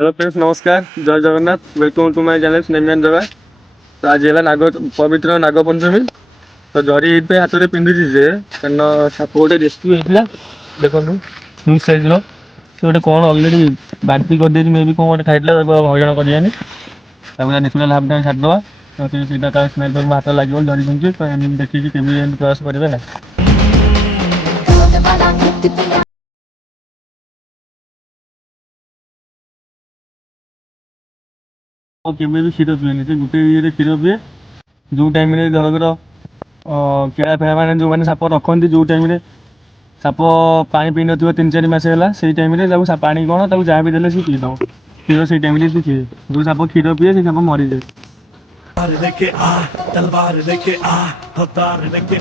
Hello friends, नमस्कार, जय Jagannath. Welcome to my channel स्नेमियान जगह। तो आज है नाग पवित्र नाग पंचमी। तो जरी ये हाथ में पिंधि जे कारण साप गोटे रेस्क्यू होता देखो न्यूज साइज से गोटे कौन अलरेडी बांती कर मे भी कौन गोटे खाई हईराण कर नेशनल हाफ टाइम छाड़देवा स्मेल हाथ लगे जरी पिंधि तो एम देखिए प्रयास करेंगे ना। केवे भी क्षीर पीएनि से गोटे ये क्षीर पीए जो टाइम धरकर केड़ा फेड़ा मैंने जो मैंने साप रखती जो टाइम साप पा पी न 3-4 मास है से टाइम पा कौन जहाँ भी देने सी पीदब क्षीर से टाइम पीए जो साप क्षीर पीए से साप मरीजाए। लेके आ तलवार लेके आ अवतार लेके